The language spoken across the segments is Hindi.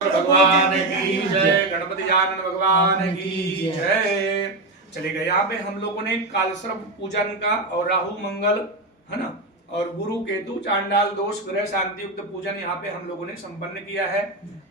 भगवान की जय, गणपति जानन भगवान की जय। चलेगा। यहाँ पे हम लोगों ने कालसर्प पूजन का और राहु मंगल है ना और गुरु केतु चांडाल दोष ग्रह शांति युक्त पूजन यहाँ पे हम लोगों ने संपन्न किया है।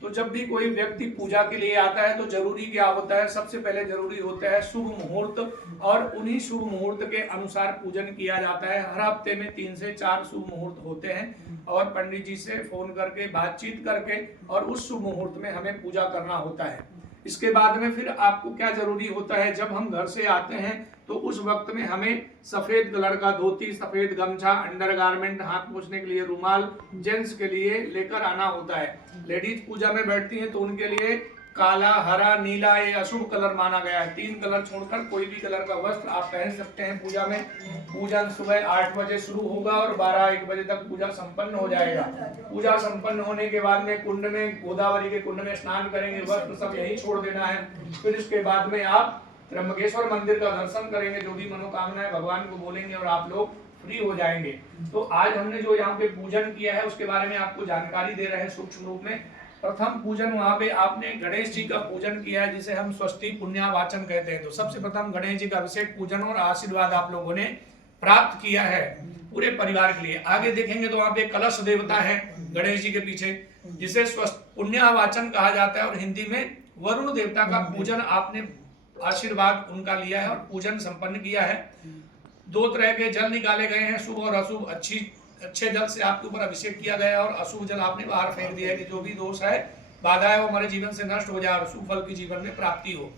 तो जब भी कोई व्यक्ति पूजा के लिए आता है तो जरूरी क्या होता है, सबसे पहले जरूरी होता है शुभ मुहूर्त, और उन्हीं शुभ मुहूर्त के अनुसार पूजन किया जाता है। हर हफ्ते में 3 से 4 शुभ मुहूर्त होते हैं और पंडित जी से फोन करके बातचीत करके और उस शुभ मुहूर्त में हमें पूजा करना होता है। इसके बाद में फिर आपको क्या जरूरी होता है, जब हम घर से आते हैं तो उस वक्त में हमें सफेद कलर का धोती, सफेद गमछा, अंडरगारमेंट, हाथ पोंछने के लिए रुमाल जेंट्स के लिए लेकर आना होता है। लेडीज पूजा में बैठती हैं तो उनके लिए काला, हरा, नीला ये अशुभ कलर माना गया है। 3 कलर छोड़कर कोई भी कलर का वस्त्र आप पहन सकते हैं पूजा में। पूजन सुबह 8 बजे शुरू होगा और 12-1 बजे तक पूजा संपन्न हो जाएगा। पूजा संपन्न होने के बाद में कुंड में, गोदावरी के कुंड में स्नान करेंगे, वस्त्र सब यहीं छोड़ देना है। फिर इसके बाद में आप त्र्यंबकेश्वर मंदिर का दर्शन करेंगे, जो भी मनोकामनाएं भगवान को बोलेंगे और आप लोग फ्री हो जाएंगे। तो आज हमने जो यहाँ पे पूजन किया है उसके बारे में आपको जानकारी दे रहे हैं सूक्ष्म रूप में। प्रथम पूजन वहां पे आपने गणेश जी का पूजन किया है, जिसे हम स्वस्ति पुण्यावाचन कहते हैं। तो सबसे प्रथम गणेश जी का अभिषेक पूजन और आशीर्वाद आप लोगों ने प्राप्त किया है पूरे परिवार के लिए। आगे देखेंगे तो वहां पे कलश देवता है गणेश जी के पीछे, जिसे पुण्यावाचन कहा जाता है, और हिंदी में वरुण देवता का पूजन आपने आशीर्वाद उनका लिया है और पूजन संपन्न किया है। 2 तरह के जल निकाले गए हैं, शुभ और अशुभ। अच्छे जल से आपके ऊपर अभिषेक किया गया है और अशुभ जल आपने बाहर फेंक दिया है कि जो भी दोष है, बाधा है, वो हमारे जीवन से नष्ट हो जाए और शुभ फल की जीवन में प्राप्ति हो।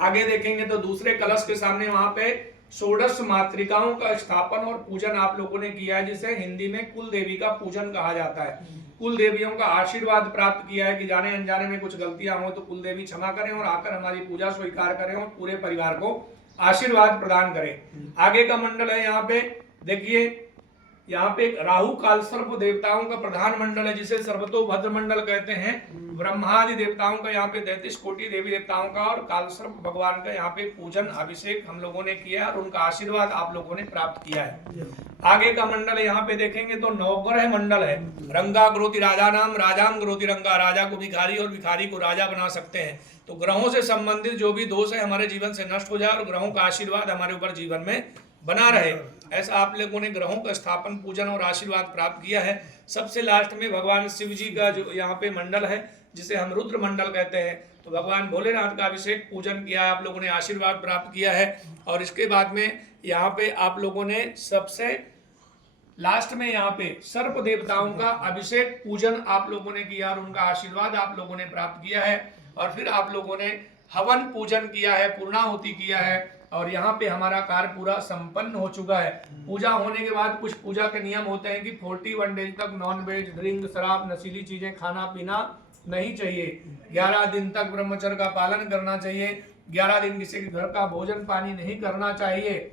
आगे देखेंगे तो दूसरे कलश के सामने वहां पे 16 मातृकाओं का स्थापन और पूजन आप लोगों ने किया है, जिसे हिंदी में कुल देवी का पूजन कहा जाता है। कुल देवियों का आशीर्वाद प्राप्त किया है कि जाने अनजाने में कुछ गलतियां हो तो कुल देवी क्षमा करें और आकर हमारी पूजा स्वीकार करें और पूरे परिवार को आशीर्वाद प्रदान करें। आगे का मंडल है, यहाँ पे देखिए, यहाँ पे राहु कालसर्प देवताओं का प्रधान मंडल है, जिसे सर्वतोभद्र मंडल कहते हैं। ब्रह्मादि देवताओं का यहाँ पे 33 कोटि देवी देवताओं का और कालसर्प भगवान का यहाँ पे पूजन अभिषेक हम लोगों ने किया और उनका आशीर्वाद आप लोगों ने प्राप्त किया है। आगे का मंडल है, यहाँ पे देखेंगे तो नवग्रह मंडल है। रंगा करोति राजा नाम, राजाम करोति रंगा। राजा को भिखारी और भिखारी को राजा बना सकते हैं। तो ग्रहों से संबंधित जो भी दोष है हमारे जीवन से नष्ट हो जाए और ग्रहों का आशीर्वाद हमारे ऊपर जीवन में बना रहे, ऐसा आप लोगों ने ग्रहों का स्थापन, पूजन और आशीर्वाद प्राप्त किया है। सबसे लास्ट में भगवान शिव जी का जो यहाँ पे मंडल है, जिसे हम रुद्र मंडल कहते हैं, तो भगवान भोलेनाथ का अभिषेक पूजन किया है, आप लोगों ने आशीर्वाद प्राप्त किया है। और इसके बाद में यहाँ पे आप लोगों ने सबसे लास्ट में यहाँ पे सर्प देवताओं का अभिषेक पूजन आप लोगों ने किया और उनका आशीर्वाद आप लोगों ने प्राप्त किया है। और फिर आप लोगों ने हवन पूजन किया है, पूर्णाहुति किया है, और यहाँ पे हमारा कार्य पूरा संपन्न हो चुका है। पूजा होने के बाद कुछ पूजा के नियम होते हैं कि 41 डेज तक नॉन वेज, ड्रिंक, शराब, नशीली चीजें खाना पीना नहीं चाहिए। 11 दिन तक ब्रह्मचर्य का पालन करना चाहिए। 11 दिन किसी के घर का भोजन पानी नहीं करना चाहिए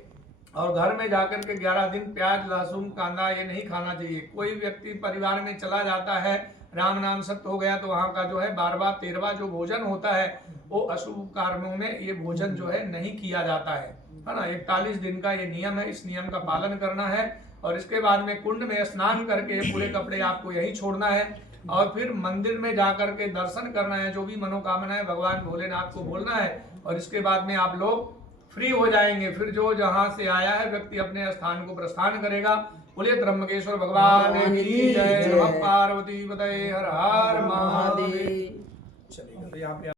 और घर में जाकर के 11 दिन प्याज, लहसुन, कांदा ये नहीं खाना चाहिए। कोई व्यक्ति परिवार में चला जाता है, राम नाम सत्य हो गया, तो वहाँ का जो है 12वां 13वां जो भोजन होता है वो अशुभ कर्मों में ये भोजन जो है नहीं किया जाता है ना। 41 दिन का ये नियम है, इस नियम का पालन करना है। और इसके बाद में कुंड में स्नान करके पूरे कपड़े आपको यही छोड़ना है और फिर मंदिर में जाकर के दर्शन करना है, जो भी मनोकामना है भगवान भोलेनाथ को बोलना है और इसके बाद में आप लोग फ्री हो जाएंगे। फिर जो जहां से आया है व्यक्ति अपने स्थान को प्रस्थान करेगा। बोलिए त्र्यंबकेश्वर भगवान की जय। पार्वती पतये हर हर महादेव। चलिए यहाँ पे